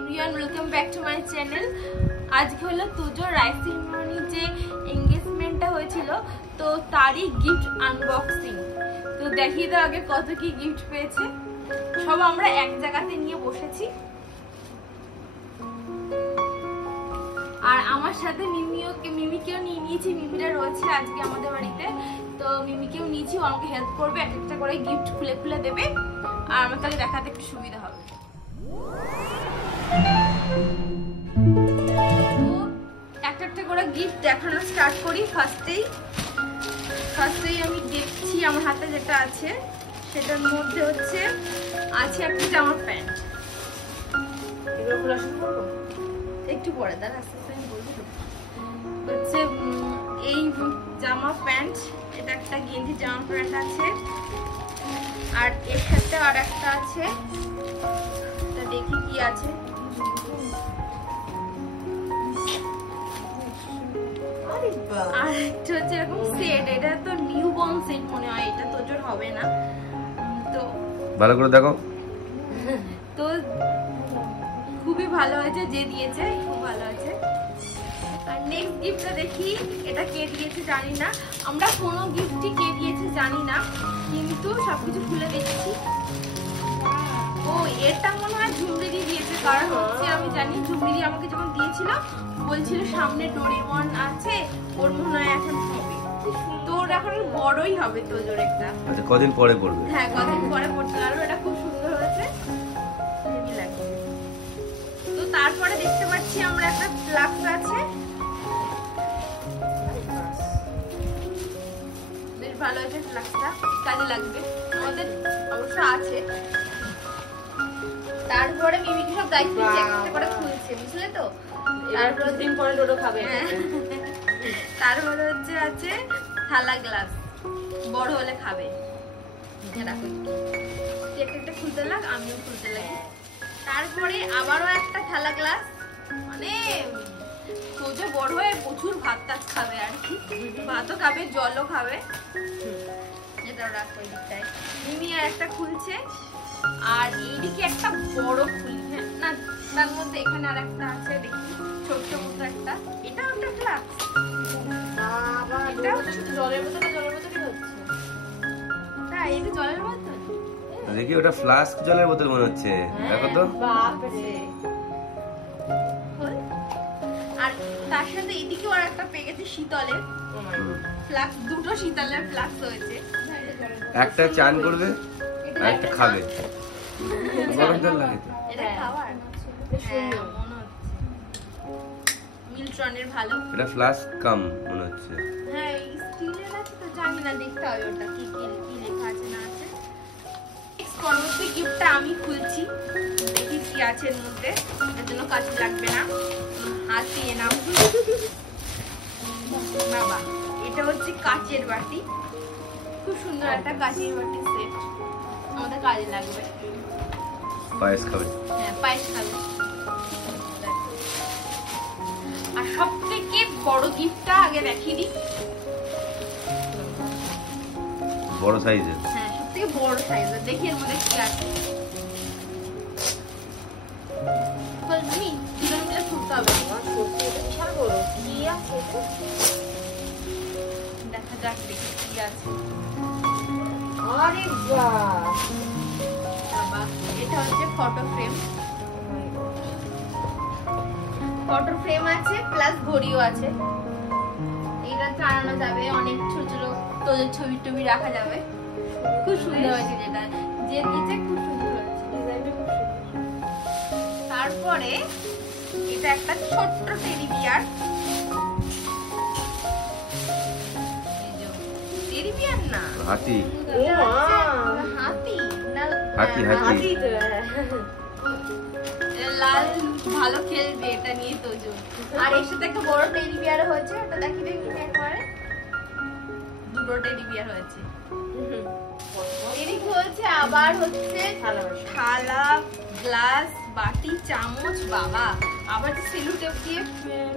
Everyone, welcome back to my channel. আজকে হলো তোজোর rice সেরিমনির যে এঙ্গেজমেন্টটা হয়েছিল, তো তারই গিফট আনবক্সিং। তো দেখিয়ে দাও আগে কত কি গিফট পেয়েছে। সব আমরা এক জায়গাতে নিয়ে বসেছি, আর আমার সাথে মিমিকেও নিয়ে নিয়েছি। মিমিরা রয়েছে আজকে আমাদের বাড়িতে, তো মিমিকেও নিয়েছি। ও আমাকে হেল্প করবে, এক একটা করে গিফট খুলে খুলে দেবে, আর আমার তাকে দেখাতে একটু সুবিধা হবে। একটা একটা করে গিফট দেখানো স্টার্ট করি। ফার্স্টেই আমি দেখছি আমার হাতে যেটা আছে সেটার মধ্যে আছে একটা জামা প্যান্ট। একটু পরে দাঁড়া, আস্তে আস্তে আমি বলবো। এই জামা প্যান্ট, এটা একটা গেঞ্জি জামা প্যান্ট আছে, আর এর সাথে আর একটা আছে, এটা দেখি কি আছে। আর একটা হচ্ছে এরকম সেট, এটা তো নিউ বর্ন সেট মনে হয়, এটা তোজোর হবে না। তো ভালো করে দেখো। তো খুবই ভালো হয়েছে, যে দিয়েছে খুব ভালো আছে। আর নেক্সট গিফটটা দেখি, এটা কে দিয়েছে জানি না, আমরা কোনো গিফটই কে দিয়েছে জানি না, কিন্তু সবকিছু খুলে দেখছি। ও এটা মনে হয় ঝুমরিদি দিয়েছে, কারণ হচ্ছে আমি জানি ঝুমরিদি আমাকে যখন দিয়েছিল বলছিল সামনে ডোরেমন আছে, ওর মনে হয় এখন হবে। তো ওর এখন বড়ই হবে তোজোর একটা। আচ্ছা, কদিন পরে পড়বে? হ্যাঁ, কদিন পরে পড়তে পারবো। এটা খুব সুন্দর হয়েছে, হেভি লাগছে। তো তারপরে দেখতে পাচ্ছি আমরা একটা ফ্লাক্স আছে, বেশ ভালো হয়েছে ফ্লাক্সটা, কাজে লাগবে আমাদের, অবশ্য আছে। তারপরে মিমিকে সব দায়িত্ব একটা করে খুলছে, বুঝলে তো। তারপরে দিন পরে ডোডো খাবে। তারপরে আছে থালা গ্লাস, বড় হলে খাবে। একটা খুলতে লাগ, আমিও খুলতে লাগি। তারপরে আবারও একটা থালা গ্লাস, মানে তোজো বড় হয়ে প্রচুর ভাত টাত খাবে, আর কি ভাতও খাবে, জলও খাবে। এটা রাখো এই দিকটায়। মিমি আর একটা খুলছে, আর এইদিকে একটা বড় খুলি। হ্যাঁ না, তার মধ্যে এখানে আর একটা আছে, দেখি ছোট্ট মতো একটা। এটা একটা ফ্লাক্স, জলের বোতলই হচ্ছে। তাই এটা জলের বোতল, দেখি ওটা ফ্লাস্ক জলের বোতল মনে হচ্ছে। দেখো তো। আর তার সাথে এদিকেও আর একটা পেয়ে গেছে শীতলের ফ্লাক্স, দুটো শীতলের ফ্লাক্স হয়েছে। একটা চান করবে আর একটা খাবে, গরম জল লাগে তো। এটা খাওয়ার মনে হচ্ছে মিল্টনের ভালো। এটা ফ্লাস্ক কাম মনে হচ্ছে। হ্যাঁ, স্টিলের আছে তো, জানি না, দেখতে হবে ওটা কি কি লেখা আছে না আছে। পরবর্তী গিফটটা আমি খুলছি, দেখি কি আছে এর মধ্যে। এর জন্য কাছে লাগবে না, হাত দিয়ে নাও। বাবা, এটা হচ্ছে কাচের বাটি, খুব সুন্দর একটা কাচের বাটির সেট, আমাদের কাজে লাগবে। পায়েস খাবে? হ্যাঁ, পায়েস খাবে। আর সব থেকে বড় গিফটটা আগে দেখিয়ে দিই। বড় সাইজের? হ্যাঁ, সব থেকে বড় সাইজের। দেখি এর মধ্যে কি আছে। বলবি দুজন মিলে খুলতে হবে। বিশাল বড় কি আছে, দেখা যাক দেখি কি আছে। আরে বাবা, এটা হচ্ছে ফটো ফ্রেম। ফটো ফ্রেম আছে, প্লাস ঘড়িও আছে। এটা টানানো যাবে, অনেক ছোট ছোট তোদের ছবি টবি রাখা যাবে। খুব সুন্দর হয়েছে, যেটা যে দিয়েছে খুব সুন্দর হয়েছে, ডিজাইনটা খুব সুন্দর। তারপরে এটা একটা ছোট্ট টেডি বিয়ার। টেডি বিয়ার না, হাতি। হাতি না, হাতি। লাল ভালো খেলবে এটা নিয়ে তোজো। আর এর সাথে একটা বড় টেডি বিয়ার হয়েছে, ওটা দেখি দেখি একবারে। দুটো টেডি বিয়ার হয়েছে। এদিকে হচ্ছে আবার হচ্ছে থালা গ্লাস বাটি চামচ। বাবা, আবার সেলু টেপ দিয়ে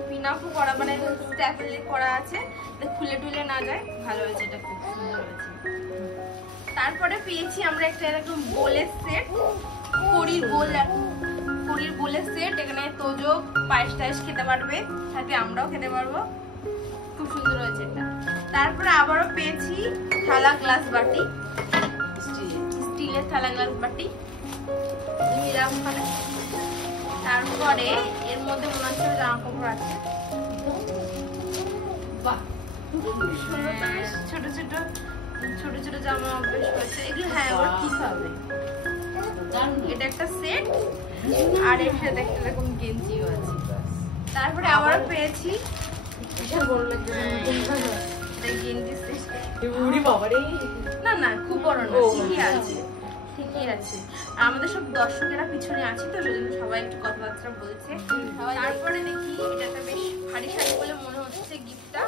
পিনাফু করা, মানে স্ট্যাপল করা আছে, খুলে টুলে না যায়। ভালো হয়েছে, এটা খুব সুন্দর হয়েছে। তারপরে পেয়েছি আমরা একটা এরকম বোলের সেট, কড়ির বোল ঘড়ির বলে সেট, এখানে তোজো পায়েস টায়েস খেতে পারবে, সাথে আমরাও খেতে পারবো। খুব সুন্দর হয়েছে এটা। তারপরে আবারও পেয়েছি থালা গ্লাস বাটি, স্টিলের থালা গ্লাস বাটি। তারপরে এর মধ্যে মনে হচ্ছে জামা কাপড় আছে। বাহ, ছোট ছোট ছোট ছোট জামা বেশ হয়েছে এগুলো। হ্যাঁ, ওর কি হবে, এটা একটা সেট আর এর সাথে একটা এরকম গেঞ্জিও আছে। তারপরে আবার পেয়েছি বিশাল বড় লাগছে গেঞ্জি সেট। না না, খুব বড় না, ঠিকই আছে ঠিকই আছে। আমাদের সব দর্শকেরা পিছনে আছে তো, সেজন্য সবাই একটু কথাবার্তা বলছে। তারপরে দেখি এটা একটা বেশ ভারী শাড়ি বলে মনে হচ্ছে গিফটটা।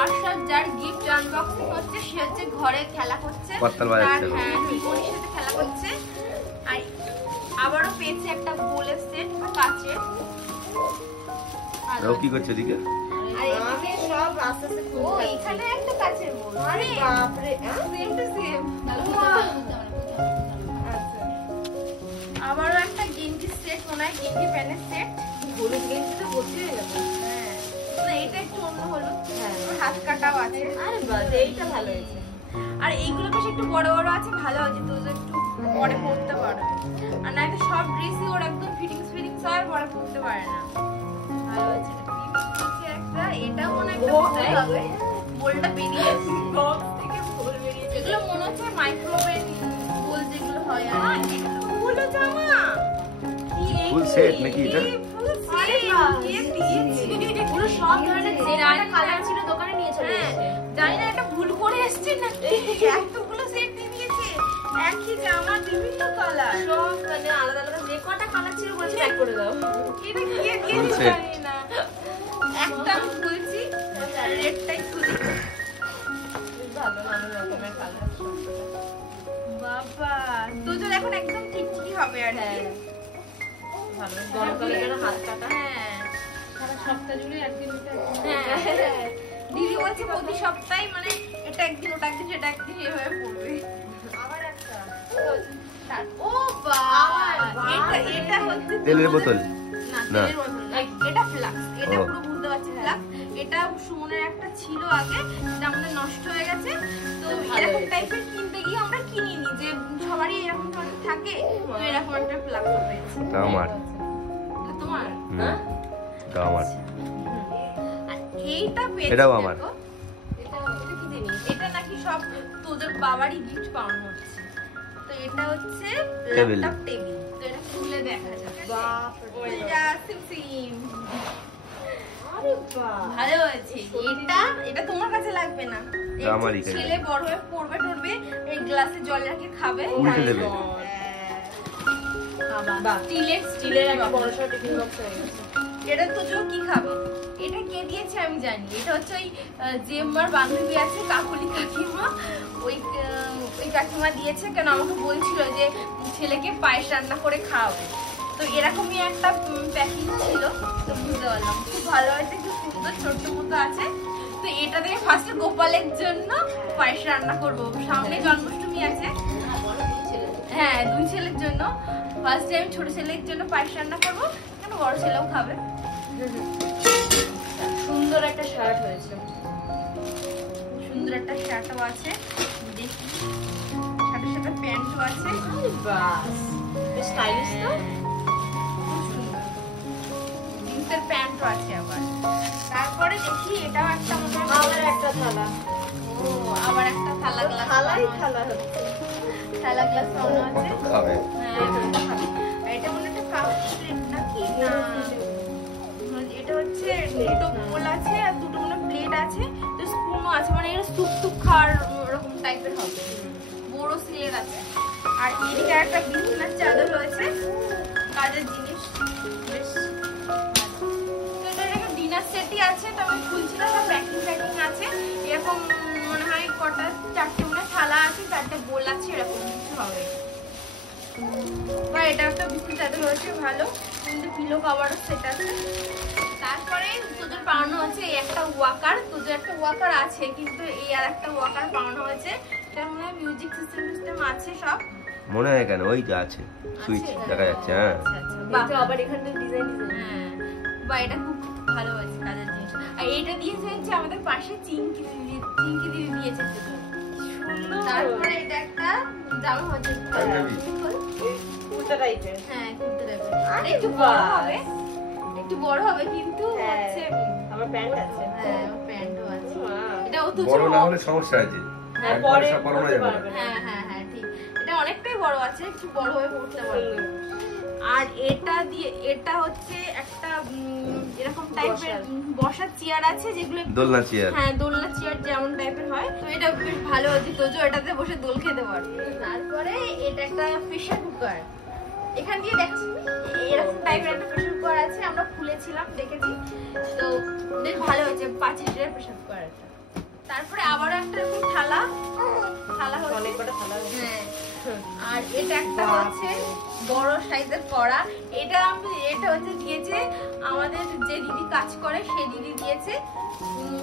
আর সব যার গিফট আনবক্সিং হচ্ছে সে হচ্ছে ঘরে খেলা করছে, হ্যাঁ রিমোটের সাথে খেলা করছে। আর আবারও পেয়েছে একটা বোলের সেট কাচের। আর কি করছে এদিকে? আর এখানে সব আস্তে আস্তে ও এখানে একটা কাচের বোল। আরে বাপ রে, সেম টু সেম। আবারও একটা গেঞ্জি সেট, মনে হয় গেঞ্জি প্যান্টের সেট। হলুদ গেঞ্জি তো ভর্তি হয়ে গেছে। হ্যাঁ, না এটা একটু অন্য হলুদ, হাত কাটাও আছে। আরে বাস, এইটা ভালো হয়েছে। আর এইগুলো বেশ একটু বড় বড় আছে, ভালো হয়েছে, তো একটু পরে পরতে পারবে। আর না এটা সব ড্রেসই ওর একদম ফিটিংস হয়, পরে পরতে পারে না। ভালো হয়েছে একটা। এটাও মনে হয় একটা বোল হবে, বোলটা বেরিয়েছে বক্স থেকে, বোল বেরিয়েছে। এগুলো মনে হচ্ছে মাইক্রোওয়েভ বোল যেগুলো হয়। আর ফুলও জামা, ফুল সেট নাকি এটা? আরে কে দিয়েছে? পুরো সব ধরনের যেটা কালার ছিল দোকানে নিয়ে চলে এসেছে। জানি না এটা ভুল করে এসেছে না এতগুলো সেট দিয়ে দিয়েছে, একই জামা বিভিন্ন কালার, সব মানে আলাদা আলাদা যে কটা কালার ছিল বলছে প্যাক করে দাও। এটা কে দিয়েছে জানি না। একটা আমি খুলছি, রেডটাই খুলছি। ভালো ভালো রকমের কালার। বাবা, তোজোর এখন একদম ঠিক কি হবে আর কি। ভালো গরমকালে যেন হাত কাটা। হ্যাঁ, সারা সপ্তাহ জুড়ে একদিন এটা। হ্যাঁ, দিদি বলছে প্রতি সপ্তাহে মানে এটা একদিন ওটা একদিন সেটা একদিন এভাবে পড়বে। আবার একটা ও বাবা, এটা হচ্ছে তেলের বোতল না, তেলের বোতল না, এটা ফ্লাক্স। এটা পুরো বুঝতে পারছি ফ্লাক্স। এটা সুমনের একটা ছিল আগে, যেটা আমাদের নষ্ট হয়ে গেছে। তো এরকম টাইপের কিনতে গিয়ে আমরা কিনিনি, যে সবারই এরকম ধরনের থাকে, তো এরকম একটা ফ্লাক্স পেয়েছি। আমার তোমার আমার এইটা পেয়েছি, এটাও আমার। এটা কি জিনিস? এটা নাকি সব তোদের বাবারই গিফট পাওয়া হচ্ছে। তো এটা হচ্ছে ল্যাপটপ টেবিল। তো এটা খুলে দেখা যাচ্ছে। বাপ রে, যা সিম। আরে বাহ, ভালো আছে। এটা তোমার কাছে লাগবে না, আমারই কাছে। ছেলে বড় হয়ে পড়বে টড়বে, এই গ্লাসে জল রাখে খাবে, উল্টে দেবে। স্টিলের একটা বড় সড় টিফিন বক্স হয়ে গেছে। এটা তো কি খাবে? এটা কে দিয়েছে আমি জানি। এটা হচ্ছে ওই যে আমার বান্ধবী আছে কাকুলি কাকিমা, ওই কাকিমা দিয়েছে। কেন আমাকে বলছিল যে ছেলেকে পায়েস রান্না করে খাওয়াবে, তো এরকমই একটা প্যাকিং ছিল। তো বুঝতে পারলাম খুব ভালো হয়েছে, খুব সুন্দর ছোট্ট মতো আছে। তো এটা থেকে ফার্স্টে গোপালের জন্য পায়েস রান্না করবো, সামনে জন্মাষ্টমী আছে। হ্যাঁ, 2 ছেলের জন্য। ফার্স্টে আমি ছোট ছেলের জন্য পায়েস রান্না করবো, কেন বড় ছেলেও খাবে। সুন্দর একটা শার্ট হয়েছে, সুন্দর একটা শার্টও আছে। দেখি শার্টের সাথে প্যান্টও আছে। বাস, বেশ স্টাইলিশ তো, জিন্সের প্যান্টও আছে আবার। তারপরে দেখি এটাও একটা মনে হয় আবার একটা থালা। ও, আবার একটা থালা গ্লাস। থালাই থালা হচ্ছে, থালা গ্লাস মনে আছে খাবে। হ্যাঁ, এটা মনে হচ্ছে কাপ প্লেট নাকি না, এটা হচ্ছে দুটো বোল আছে আর দুটো মনে প্লেট আছে, তো স্পুনও আছে। মানে এটা স্যুপ টুপ খাওয়ার এরকম টাইপের হবে। বড় সিলেট আছে। আর এদিকে একটা বিছানার চাদর রয়েছে, কাজের জিনিস বেশ। তো এটা একটা ডিনার সেটই আছে, তো আমি খুলছিলাম, প্যাকিং আছে এরকম মনে হয়। কটা 4টে মনে থালা আছে, 4টে বোল আছে, এরকম কিছু হবে। বা এটা একটা বিছানার চাদর রয়েছে ভালো, কিন্তু পিলো কভারও সেট আছে। তারপরে তোদের পাওয়ানো হচ্ছে এই একটা ওয়াকার। তোদের একটা ওয়াকার আছে, কিন্তু এই আর একটা ওয়াকার পাওয়ানো হয়েছে। এটা মনে হয় মিউজিক সিস্টেম আছে সব। মনে হয় কেন, ওই তো আছে সুইচ দেখা যাচ্ছে। হ্যাঁ আবার এখানটা ডিজাইন হ্যাঁ বা এটা খুব ভালো আছে কাজের জিনিস। আর এটা দিয়েছে হচ্ছে আমাদের পাশে চিংকি দিদি দিয়েছে দুটো। তারপরে এটা একটা জামা হচ্ছে কুর্তা টাইপের। হ্যাঁ কুর্তা টাইপের, আর একটু বড় হবে, একটু বড় হবে কিন্তু হচ্ছে আমার প্যান্ট আছে। হ্যাঁ প্যান্টও আছে। এটা ও তো বড় না হলে সমস্যা আছে, হ্যাঁ একবারে পরে সব পরানো করতে যাবে না। পারবে না। হ্যাঁ হ্যাঁ হ্যাঁ ঠিক, এটা অনেকটাই বড় আছে, একটু বড় হয়ে পড়তে পারবে। আর এটা দিয়ে এটা হচ্ছে একটা এরকম টাইপের বসার চেয়ার আছে যেগুলো দোলনা চেয়ার। হ্যাঁ দোলনা চেয়ার যেমন টাইপের হয়, তো এটা বেশ ভালো আছে, তোজো এটাতে বসে দোল খেতে পারবে। তারপরে এটা একটা প্রেসার কুকার, এখান দিয়ে দেখছি এরকম টাইপের একটা প্রেসার কুকার আছে, আমরা খুলেছিলাম দেখেছি, তো বেশ ভালো হয়েছে, 5 লিটারের প্রেসার কুকার আছে। তারপরে আবারও একটা এরকম থালা হচ্ছে, অনেক বড় থালা। হ্যাঁ আর এটা একটা হচ্ছে বড় সাইজের কড়া, এটা হচ্ছে দিয়েছে আমাদের যে দিদি কাজ করে সেই দিদি দিয়েছে,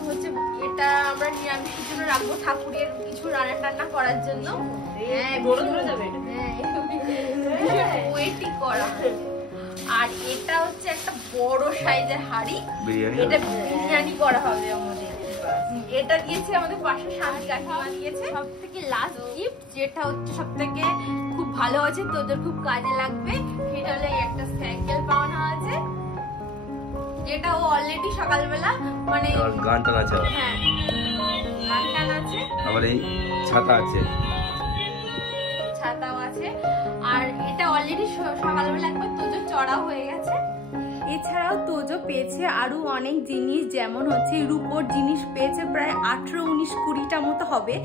হচ্ছে এটা আমরা নিরামিষের জন্য রাখবো, ঠাকুরের কিছু রান্না টান্না করার জন্য। হ্যাঁ বড় ধরে যাবে এটা। হ্যাঁ ওয়েটই করা। আর এটা হচ্ছে একটা বড় সাইজের হাঁড়ি, বিরিয়ানি এটা বিরিয়ানি করা হবে আমাদের। এটা দিয়েছে আমাদের পাশে শান্তি কাকিমা দিয়েছে। সব থেকে লাস্ট গিফট যেটা হচ্ছে সব থেকে খুব ভালো আছে, তোদের খুব কাজে লাগবে, সেটা হলো এই একটা সাইকেল পাওনা আছে, যেটা ও অলরেডি সকালবেলা মানে গান টান আছে, হ্যাঁ গান টান আছে, আবার এই ছাতা আছে, ছাতাও আছে। আর এটা অলরেডি সকালবেলা একবার তোজো চড়া হয়ে গেছে। এছাড়াও তোজো পেয়েছে আরো অনেক জিনিস, যেমন হচ্ছে রূপোর জিনিস পেয়েছে প্রায় 18, 19, 20টা মতো হবে,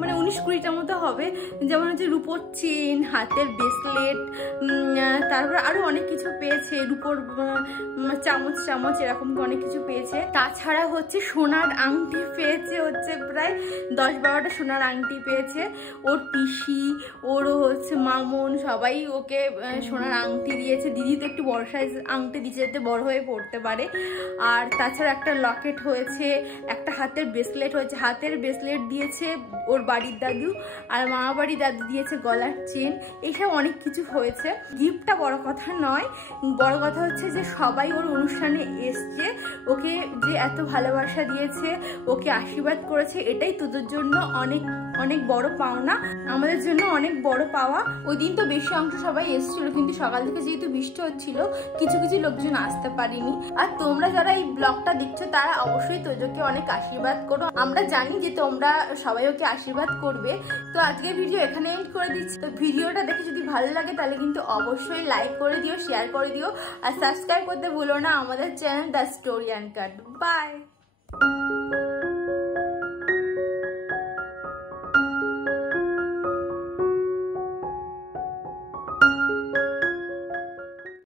মানে 19, 20টা মতো হবে, যেমন হচ্ছে রূপোর চেন, হাতের ব্রেসলেট, তারপর আরো অনেক কিছু পেয়েছে, রূপোর চামচ এরকম অনেক কিছু পেয়েছে। তাছাড়া হচ্ছে সোনার আংটি পেয়েছে, হচ্ছে প্রায় 10-12টা সোনার আংটি পেয়েছে। ওর পিসি, ওরও হচ্ছে মামুন, সবাই ওকে সোনার আংটি দিয়েছে। দিদি তো একটু বড় সাইজ আংটি দিয়েছে যাতে বড় হয়ে পড়তে পারে। আর তাছাড়া একটা লকেট হয়েছে, একটা হাতের ব্রেসলেট হয়েছে, হাতের ব্রেসলেট দিয়েছে ওর বাড়ির দাদু, আর মামা বাড়ির দাদু দিয়েছে গলার চেন, এইসব অনেক কিছু হয়েছে। গিফটটা বড় কথা নয়, বড় কথা হচ্ছে যে সবাই ওর অনুষ্ঠানে এসছে, ওকে যে এত ভালোবাসা দিয়েছে, ওকে আশীর্বাদ করেছে, এটাই তোদের জন্য অনেক অনেক বড় পাওনা, আমাদের জন্য অনেক বড় পাওয়া। ওই দিন তো বেশি অংশ সবাই এসেছিল, কিন্তু সকাল থেকে যেহেতু বৃষ্টি হচ্ছিল কিছু কিছু লোকজন আসতে পারিনি। আর তোমরা যারা এই ব্লগটা দেখছো তারা অবশ্যই তোজোকে অনেক আশীর্বাদ করো, আমরা জানি যে তোমরা সবাই ওকে আশীর্বাদ করবে। তো আজকের ভিডিও এখানে এন্ড করে দিচ্ছি। তো ভিডিওটা দেখে যদি ভালো লাগে তাহলে কিন্তু অবশ্যই লাইক করে দিও, শেয়ার করে দিও, আর সাবস্ক্রাইব করতে ভুলো না আমাদের channel the story and cut. By.